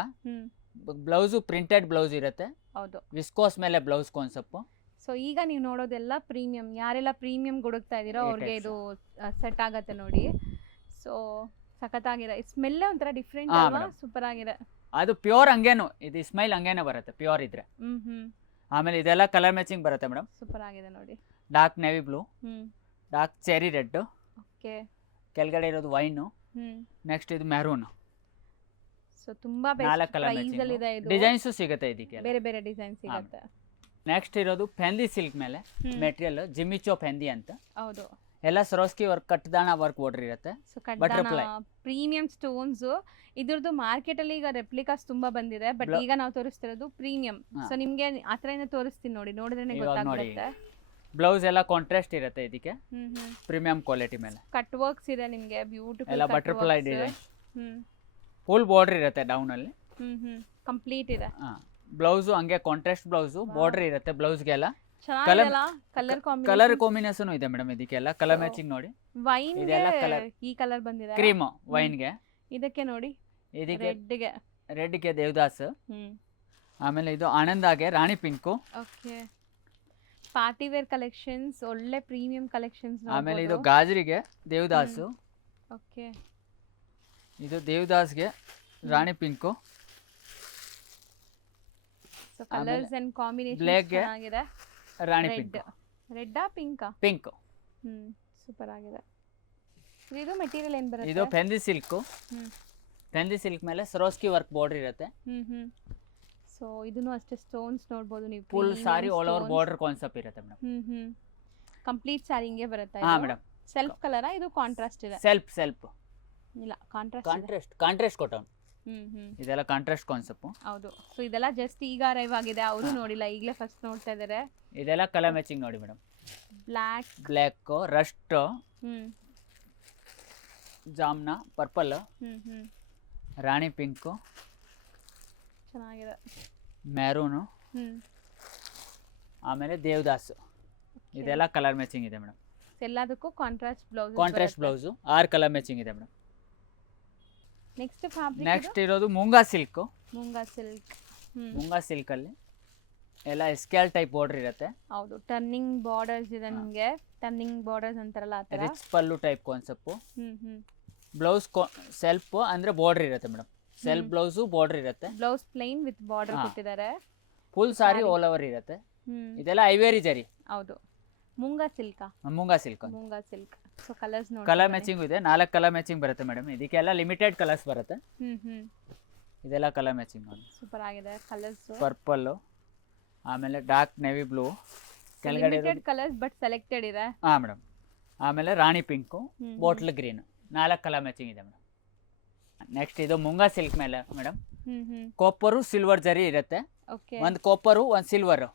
ಬ್ಲೌಸು ಪ್ರಿಂಟೆಡ್ ಬ್ಲೌಸ್ ಇರುತ್ತೆ. ಹೌದು. ವಿಸ್ಕೋಸ್ ಮೇಲೆ ಬ್ಲೌಸ್ ಕಾನ್ಸೆಪ್ಟ್. ಸೊ ಈಗ ನೀವು ನೋಡೋದೆಲ್ಲ ಪ್ರೀಮಿಯಂ. ಯಾರೆಲ್ಲ ಪ್ರೀಮಿಯಂ ಹುಡುಕ್ತಾ ಇದೀರೋ ಅವ್ರಿಗೆ ಇದು ಸೆಟ್ ಆಗತ್ತೆ ನೋಡಿ. ಸೊ ಸಖತ್ತಾಗಿದೆ. ಸ್ಮೆಲ್ ಒಂಥರ ಡಿಫ್ರೆಂಟ್ ಅಲ್ವಾ? ಸೂಪರ್ ಆಗಿದೆ. ಅದು ಪ್ಯೂರ್ ಹಂಗೇನು, ಇದು ಸ್ಮೈಲ್ ಹಂಗೇನೆ ಬರುತ್ತೆ ಪ್ಯೂರ್ ಇದ್ರೆ. ಆಮೇಲೆ ಇದೆಲ್ಲ ಕಲರ್ ಮ್ಯಾಚಿಂಗ್ ಬರುತ್ತೆ ಮೇಡಮ್. ಸೂಪರ್ ಆಗಿದೆ ನೋಡಿ. Dark navy blue, dark cherry red. Okay. ಕೆಳಗಡೆ ಇರೋದು ವೈನ್. ನೆಕ್ಸ್ಟ್ ಇದು ಮೆರೂನ್. ಸೊ ತುಂಬಾ ಬೆಸ್ಟ್ ಪ್ರೈಸ್ ಅಲ್ಲಿ ಇದೆ. ಇದು ಡಿಸೈನ್ಸ್ ಸಿಗುತ್ತೆ, ಇದಕ್ಕೆ ಬೇರೆ ಬೇರೆ ಡಿಸೈನ್ ಸಿಗುತ್ತೆ. ನೆಕ್ಸ್ಟ್ ಇರೋದು ಫೆಂದಿ ಸಿಲ್ಕ್ ಮೇಲೆ ಮೆಟೀರಿಯಲ್ ಜಿಮ್ಮಿಚೋ ಫೆಂದಿ ಅಂತ. ಹೌದು. ಎಲ್ಲ ಸರೋಸ್ಕಿ ವರ್ಕ್ ಕಟ್ದಾಣ ವರ್ಕ್ ಬಾರ್ಡರ್ ಇರುತ್ತೆ. So Butterfly. Premium stones. ಇದ್ರದ್ದು ಮಾರ್ಕೆಟ್ ಅಲ್ಲಿ ಈಗ ರೆಪ್ಲಿಕಾಸ್ ತುಂಬಾ ಬಂದಿದೆ, ಬಟ್ ಈಗ ನಾವು ತೋರಿಸ್ತಿರೋದು ಪ್ರೀಮಿಯಂ. ಸೊ ನಿಮ್ಗೆ ಆ ಥರನೇ ತೋರಿಸ್ತೀನಿ ನೋಡಿ, ನೋಡಿದ್ರೆ ಇವಾಗ ನೋಡಿ. ಗೊತ್ತಾಗುತ್ತೆ. ಬ್ಲೌಸ್ ಎಲ್ಲ ಕಾಂಟ್ರಾಸ್ಟ್ ಇರುತ್ತೆ ಇದಕ್ಕೆ, ಹ್ಮ್ ಪ್ರೀಮಿಯಂ ಕ್ವಾಲಿಟಿ ಮೇಲೆ ಕಟ್ ವರ್ಕ್ಸ್ ಇದೆ ನಿಮ್ಗೆ, ಬ್ಯೂಟಿಫುಲ್ ಎಲ್ಲ ಬಟರ್ಫ್ಲೈ ಡಿಸೈನ್. ಹ್ಮ್ ಫುಲ್ ಬಾರ್ಡರ್ ಇರುತ್ತೆ ಡೌನ್ ಅಲ್ಲಿ. ಕಂಪ್ಲೀಟ್ ಇದೆ. ಬ್ಲೌಸು ಹಂಗೆ ಕಾಂಟ್ರಾಸ್ಟ್ ಬ್ಲೌಸು ಬಾರ್ಡರ್ ಇರುತ್ತೆ ಬ್ಲೌಸ್ಗೆಲ್ಲ. ಚೆನ್ನಾಗಿದೆಲ್ಲ ಕಲರ್ ಕಲರ್ ಕಾಂಬಿನೇಷನ್ ಇದೆ ಮೇಡಮ್ ಇದಕ್ಕೆಲ್ಲ. ಕಲರ್ ಮ್ಯಾಚಿಂಗ್ ನೋಡಿ, ವೈನ್ ಇದೆಲ್ಲ colour. ಈ ಕಲರ್ ಬಂದಿದೆ. ಕ್ರೀಮ್ ವೈನ್ಗೆ, ಇದಕ್ಕೆ ನೋಡಿ ಇದಕ್ಕೆ ರೆಡ್ಗೆ. ರೆಡ್ಗೆ ದೇವದಾಸ್. ಆಮೇಲೆ ಇದು ಆನಂದಾಗೆ rani pink. Okay, party wear collections, ಒಳ್ಳೆ ಪ್ರೀಮಿಯಂ ಕಲೆಕ್ಷನ್ಸ್. ಆಮೇಲೆ ಇದು ಗಾಜರಿಗೆ ದೇವದಾಸು. ಓಕೆ, ಇದು ದೇವದಾಸ್ಗೆ rani pink. So colours and combination black ಗೆ ಚೆನ್ನಾಗಿದೆ. ರಾಣಿ ರೆಡ್, ಪಿಂಕು, ರೆಡ್ಡಾ ಪಿಂಕಾ? ಪಿಂಕ್. ಸೂಪರ್ ಆಗಿದೆ. ಇದು ಮೆಟೀರಿಯಲ್ ಏನ್ ಬರುತ್ತೆ? ಇದು ಫೆಂದಿ ಸಿಲ್ಕು. ಫೆಂದಿ ಸಿಲ್ಕ್ ಮೇಲೆ ಸರೋಸ್ಕಿ ವರ್ಕ್ ಬಾರ್ಡರ್ ಇರುತ್ತೆ. ಸೊ ಇದನ್ನು ಅಷ್ಟೇ ಸ್ಟೋನ್ಸ್ ನೋಡಬಹುದು ನೀವು. Full sari all over border concept ಇರುತ್ತೆ ಮೇಡಮ್. ಕಂಪ್ಲೀಟ್ ಸಾರಿ ಹಿಂಗೆ ಬರುತ್ತೆ. ಹಾ ಮೇಡಮ್. ಸೆಲ್ಫ್ ಕಲರಾ? ಇದು ಕಾಂಟ್ರಾಸ್ಟ್ ಇದೆ. ಸೆಲ್ಫ್ ಇಲ್ಲ, ಕಾಂಟ್ರಾಸ್ಟ್ ಕೊಟ್ಟವ್ನು. ಇದೆಲ್ಲ ಕಾಂಟ್ರಾಸ್ಟ್ ಕಾನ್ಸೆಪ್ಟ್. ಹೌದು. ಸೊ ಇದೆಲ್ಲ ಜಸ್ಟ್ ಈಗ ಅರೈವ್ ಆಗಿದೆ, ಅವರು ನೋಡಿಲ್ಲ, ಈಗಲೇ ಫಸ್ಟ್ ನೋಡ್ತಾ ಇದ್ದಾರೆ. ಇದೆಲ್ಲ ಕಲರ್ ಮ್ಯಾಚಿಂಗ್ ನೋಡಿ ಮೇಡಮ್. ಬ್ಲ್ಯಾಕ್, ರಸ್ಟ್, ಜಾಮ್ನ, ಪರ್ಪಲ್, ರಾಣಿ ಪಿಂಕು, ಚೆನ್ನಾಗಿದೆ, ಮೆರೂನು, ಆಮೇಲೆ ದೇವದಾಸ್. ಇದೆಲ್ಲ ಕಲರ್ ಮ್ಯಾಚಿಂಗ್ ಇದೆ ಮೇಡಮ್. ಎಲ್ಲದಕ್ಕೂ ಕಾಂಟ್ರಾಸ್ಟ್ ಬ್ಲೌಸು 6 ಕಲರ್ ಮ್ಯಾಚಿಂಗ್ ಇದೆ ಮೇಡಮ್. ನೆಕ್ಸ್ಟ್ ಫ್ಯಾಬ್ರಿಕ್ ನೆಕ್ಸ್ಟ್ ಇರೋದು ಮುಂಗಾ ಸಿಲ್ಕ್. ಮುಂಗಾ ಸಿಲ್ಕ್ ಅಲ್ಲಿ ಎಲ್ಲ ಎಸ್ಕ್ಯಾಲ್ ಟೈಪ್ ಬಾರ್ಡರ್ ಇರುತ್ತೆ. ಹೌದು, ಟರ್ನಿಂಗ್ ಬಾರ್ಡರ್ಸ್ ಇದೆ ನಿಮಗೆ. ಟರ್ನಿಂಗ್ ಬಾರ್ಡರ್ಸ್ ಅಂತಾರಲ್ಲ ಆ ತರ. Rich pallu type concept. Blouse self ಅಂದ್ರೆ ಬಾರ್ಡರ್ ಇರುತ್ತೆ ಮೇಡಮ್. ಸೆಲ್ಫ್ ಬ್ಲೌಸು ಬಾರ್ಡರ್ ಇರುತ್ತೆ. ಬ್ಲೌಸ್ ಪ್ಲೇನ್ ವಿತ್ ಬಾರ್ಡರ್ ಕೊಟ್ಟಿದ್ದಾರೆ. ಫುಲ್ ಸಾರಿ ಆಲ್ ಓವರ್ ಇರುತ್ತೆ. ಇದೆಲ್ಲ ಐವೇರಿ ಜರಿ. ಹೌದು, ಮುಂಗಾ ಸಿಲ್ಕ್. ಸೊ ಕಲರ್ಸ್ ನೋಡಿ, ಕಲರ್ ಮ್ಯಾಚಿಂಗ್ ಇದೆ. 4 ಕಲರ್ ಮ್ಯಾಚಿಂಗ್ ಬರುತ್ತೆ ಮೇಡಮ್. ಇದಕ್ಕೆಲ್ಲ ಲಿಮಿಟೆಡ್ ಕಲರ್ಸ್ ಬರುತ್ತೆ. ಇದೆಲ್ಲ ಕಲರ್ ಮ್ಯಾಚಿಂಗ್ ನೋಡಿ. ಸೂಪರ್ ಆಗಿದೆ ಕಲರ್ಸ್. ಪರ್ಪಲ್, ಆಮೇಲೆ ಡಾರ್ಕ್ ನೇವಿ ಬ್ಲೂ, ಕೆಳಗಡೆ ಲಿಮಿಟೆಡ್ ಕಲರ್ಸ್ ಬಟ್ ಸೆಲೆಕ್ಟೆಡ್ ಇದೆ. ಹಾ ಮೇಡಮ್. ಆಮೇಲೆ ರಾಣಿ pink, bottle green, 4 colour matching ಇದೆ ಮೇಡಮ್. ನೆಕ್ಸ್ಟ್ ಇದು ಮುಂಗಾ ಸಿಲ್ಕ್ ಮೇಲೆ ಮೇಡಮ್. ಕಾಪರು ಸಿಲ್ವರ್ ಜರಿ ಇರುತ್ತೆ. ಒಂದು ಕಾಪರು ಒಂದು ಸಿಲ್ವರ್.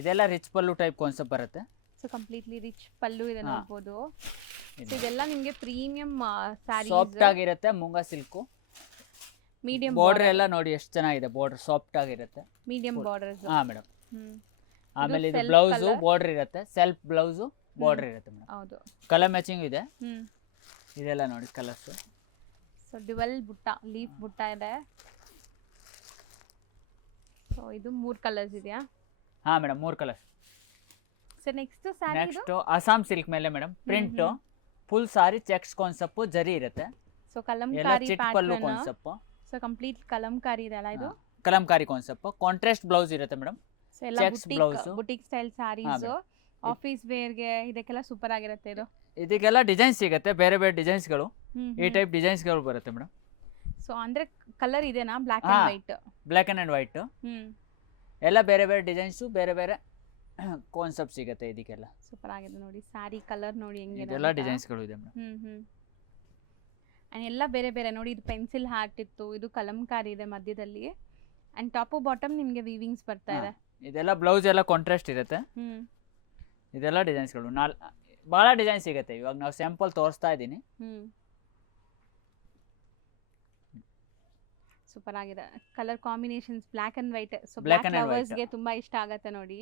ಇದೆಲ್ಲ ರಿಚ್ ಪಲ್ಲು ಟೈಪ್ ಕಾನ್ಸೆಪ್ಟ್ ಬರುತ್ತೆ. ಸೊ ಕಂಪ್ಲೀಟ್ಲಿ ರಿಚ್ ಪಲ್ಲು ಇದೆ ನೋಡಬಹುದು. ಇದೆಲ್ಲ ನಿಮಗೆ ಪ್ರೀಮಿಯಂ ಸ್ಯಾರೀಸ್. ಸಾಫ್ಟ್ ಆಗಿರುತ್ತೆ ಮುಂಗಾ ಸಿಲ್ಕ್. ಮೀಡಿಯಂ ಬಾರ್ಡರ್ ಎಲ್ಲ ನೋಡಿ ಎಷ್ಟು ಚೆನ್ನಾಗಿದೆ. ಬಾರ್ಡರ್ ಸಾಫ್ಟ್ ಆಗಿರುತ್ತೆ. Medium borders. ಹಾ ಮೇಡಮ್. ಆಮೇಲೆ ಇದು ಬ್ಲೌಸ್ ಬಾರ್ಡರ್ ಇರುತ್ತೆ. ಸೆಲ್ಫ್ ಬ್ಲೌಸ್ ಬಾರ್ಡರ್ ಇರುತ್ತೆ ಮೇಡಮ್. ಹೌದು, ಕಲರ್ ಮ್ಯಾಚಿಂಗ್ ಇದೆ. ಇದೆಲ್ಲ ನೋಡಿ ಕಲರ್ಸ್. ಸೊ ಡ್ಯುವಲ್ ಬುಟ್ಟ, ಲೀಫ್ ಬುಟ್ಟ ಇದೆ. ಸೊ ಇದು 3 ಕಲರ್ಸ್ ಇದೆಯಾ? ಹಾ madam, 3 colours. So next sari next Assam silk ಮೇಲೆ ಮೇಡಮ್. ಪ್ರಿಂಟ್ ಫುಲ್ ಸಾರಿ ಚೆಕ್ಸ್ ಕಾನ್ಸೆಪ್ಟ್ ಜರಿ ಇರುತ್ತೆ. ಸೊ ಕಲಂಕಾರಿ ಪಲ್ಲು ಕಾನ್ಸೆಪ್ಟ್. ಸೊ ಕಂಪ್ಲೀಟ್ ಕಲಂಕಾರಿ ಇದೆ ಅಲ್ಲ ಇದು? ಕಲಂಕಾರಿ ಕಾನ್ಸೆಪ್ಟ್. ಕಾಂಟ್ರಾಸ್ಟ್ ಬ್ಲೌಸ್ ಇರುತ್ತೆ ಮೇಡಮ್. ಸೊ ಎಲ್ಲ boutique style sarees, office wear ಗೆ ಇದಕ್ಕೆಲ್ಲ ಸೂಪರ್ ಆಗಿರುತ್ತೆ ಇದು. ಇದಕ್ಕೆಲ್ಲ ಡಿಸೈನ್ಸ್ ಸಿಗುತ್ತೆ, ಬೇರೆ ಬೇರೆ ಡಿಸೈನ್ಸ್ಗಳು. ಈ ಟೈಪ್ ಡಿಸೈನ್ಸ್ಗಳು ಬರುತ್ತೆ ಮೇಡಮ್. ಸೊ ಅಂದ್ರೆ ಕಲರ್ ಇದೆನಾ? Black and white. Black and white. ಎಲ್ಲ ಬೇರೆ ಬೇರೆ ಡಿಸೈನ್ಸು, ಬೇರೆ ಬೇರೆ ಕಾನ್ಸೆಪ್ಟ್ ಸಿಗುತ್ತೆ ಇದಕ್ಕೆಲ್ಲ. ಸೂಪರ್ ಆಗಿದೆ ನೋಡಿ. ಸ್ಯಾರಿ ಕಲರ್ ನೋಡಿ ಹೆಂಗಿದೆ. ಇದೆಲ್ಲ ಡಿಸೈನ್ಸ್ಗಳು ಇದೆ ಮೇಡಮ್. ಅಂಡ್ ಎಲ್ಲ ಬೇರೆ ಬೇರೆ ನೋಡಿ. ಇದು ಪೆನ್ಸಿಲ್ ಹಾರ್ಟ್ ಇತ್ತು, ಇದು ಕಲಂಕಾರಿ ಇದೆ ಮಧ್ಯದಲ್ಲಿ. ಅಂಡ್ ಟಾಪ್ ಬಾಟಮ್ ನಿಮಗೆ ವೀವಿಂಗ್ಸ್ ಬರ್ತಾ ಇದೆ. ಇದೆಲ್ಲ ಬ್ಲೌಸ್ ಎಲ್ಲ ಕಾಂಟ್ರಾಸ್ಟ್ ಇರುತ್ತೆ. ಇದೆಲ್ಲ ಡಿಸೈನ್ಸ್ಗಳು ಭಾಳ ಡಿಸೈನ್ ಸಿಗುತ್ತೆ. ಇವಾಗ ನಾವು ಸ್ಯಾಂಪಲ್ ತೋರಿಸ್ತಾ ಇದ್ದೀನಿ. ಸೂಪರ್ ಆಗಿದೆ. Colour combinations black and white. So black ಲವರ್ಸ್ಗೆ ತುಂಬಾ ಇಷ್ಟ ಆಗುತ್ತೆ ನೋಡಿ.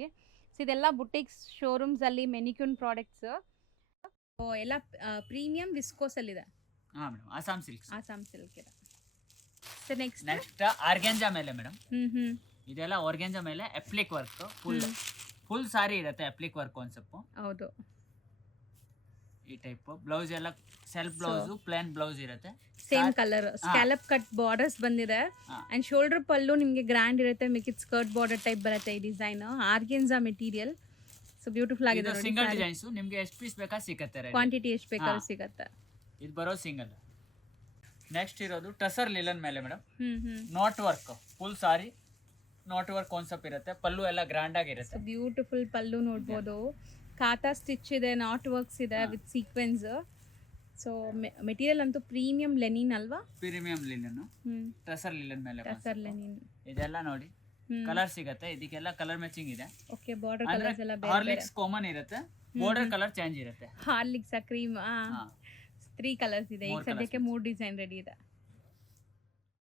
ಸೊ ಇದೆಲ್ಲ ಬುಟಿಕ್ಸ್ ಶೋರೂಮ್ಸ್ ಅಲ್ಲಿ ಮೆನಿಕ್ಯೂನ್ ಪ್ರಾಡಕ್ಟ್ಸ್. ಎಲ್ಲ ಪ್ರೀಮಿಯಂ ವಿಸ್ಕೋಸ್ ಅಲ್ಲಿ ಇದೆ. ಹಾ ಮೇಡಮ್, ಅಸ್ಸಾಂ ಸಿಲ್ಕ್ ಇದೆ. ಸೊ ನೆಕ್ಸ್ಟ್ ಆರ್ಗೆಂಜಾ ಮೇಲೆ ಮೇಡಮ್. ಇದೆಲ್ಲ ಆರ್ಗೆಂಜಾ ಮೇಲೆ ಅಪ್ಲಿಕ್ ವರ್ಕ್. ಫುಲ್ ಸಾರಿ ಇರುತ್ತೆ ಅಪ್ಲಿಕ್ ವರ್ಕ್ ಕಾನ್ಸೆಪ್ಟ್. ಹೌದು, ಈ ಟೈಪ್ ಬ್ಲೌಸ್ ಎಲ್ಲ ಸೆಲ್ಫ್ ಬ್ಲೌಸ್, ಪ್ಲೇನ್ ಬ್ಲೌಸ್ ಇರುತ್ತೆ. Same colour scallop cut borders ಬಂದಿದೆ. ಅಂಡ್ ಶೋಲ್ಡರ್ ಪಲ್ಲು ನಿಮಗೆ ಗ್ರ್ಯಾಂಡ್ ಇರುತ್ತೆ. ಮಿಕ್ಕಿದ್ ಸ್ಕರ್ಟ್ ಬಾರ್ಡರ್ ಟೈಪ್ ಬರುತ್ತೆ ಈ ಡಿಸೈನ್. ಆರ್ಗೆನ್ಜಾ ಮೆಟೀರಿಯಲ್. ಸೊ ಬ್ಯೂಟಿಫುಲ್ ಆಗಿದೆ ನೋಡಿ. ಸಿಂಗಲ್ ಡಿಸೈನ್ಸ್ ನಿಮಗೆ ಎಷ್ಟು ಪೀಸ್ ಬೇಕಾ ಸಿಗುತ್ತೆ. ಕ್ವಾಂಟಿಟಿ ಎಷ್ಟು ಬೇಕಾದ್ರೂ ಸಿಗುತ್ತೆ. ಇದು ಬರೋ ಸಿಂಗಲ್. ನೆಕ್ಸ್ಟ್ ಇರೋದು ಟಸರ್ ಲಿಲನ್ ಮೇಲೆ madam. Not work full sorry, not work concept ಇರುತ್ತೆ. ಪಲ್ಲು ಎಲ್ಲ ಗ್ರ್ಯಾಂಡ್ ಆಗಿರುತ್ತೆ. ಬ್ಯೂಟಿಫುಲ್ ಪಲ್ಲು ನೋಡ್ಬೋದು. ಕಾತಾ ಸ್ಟಿಚ್ ಇದೆ, ನಾಟ್ ವರ್ಕ್ಸ್ ಇದೆ ವಿತ್ ಸೀಕ್ವೆನ್ಸ್. ಸೊ ಮೆಟೀರಿಯಲ್ ಅಂತೂ ಪ್ರೀಮಿಯಂ ಲೆನಿನ್ ಅಲ್ವಾ? ಪ್ರೀಮಿಯಂ ಲಿನನ್, ಟಸರ್ ಲಿನನ್ ಮೇಲೆ ಟಸರ್ ಲೆನಿನ್. ಇದೆಲ್ಲ ನೋಡಿ ಕಲರ್ ಸಿಗತ್ತೆ, ಇದಕ್ಕೆಲ್ಲ ಕಲರ್ ಮ್ಯಾಚಿಂಗ್ ಇದೆ. ಓಕೆ, ಬಾರ್ಡರ್ ಕಲರ್ಸ್ ಎಲ್ಲ ಬೇರೆ ಬೇರೆ. ಹಾರ್ಲಿಕ್ಸ್ ಕಾಮನ್ ಇರುತ್ತೆ, ಬಾರ್ಡರ್ ಕಲರ್ ಚೇಂಜ್ ಇರುತ್ತೆ. ಹಾರ್ಲಿಕ್ಸ್ ಕ್ರೀಮ್ 3 ಕಲರ್ಸ್ ಇದೆ. ಈಗ ಸದ್ಯಕ್ಕೆ 3 ಡಿಸೈನ್ ರೆಡಿ ಇದೆ.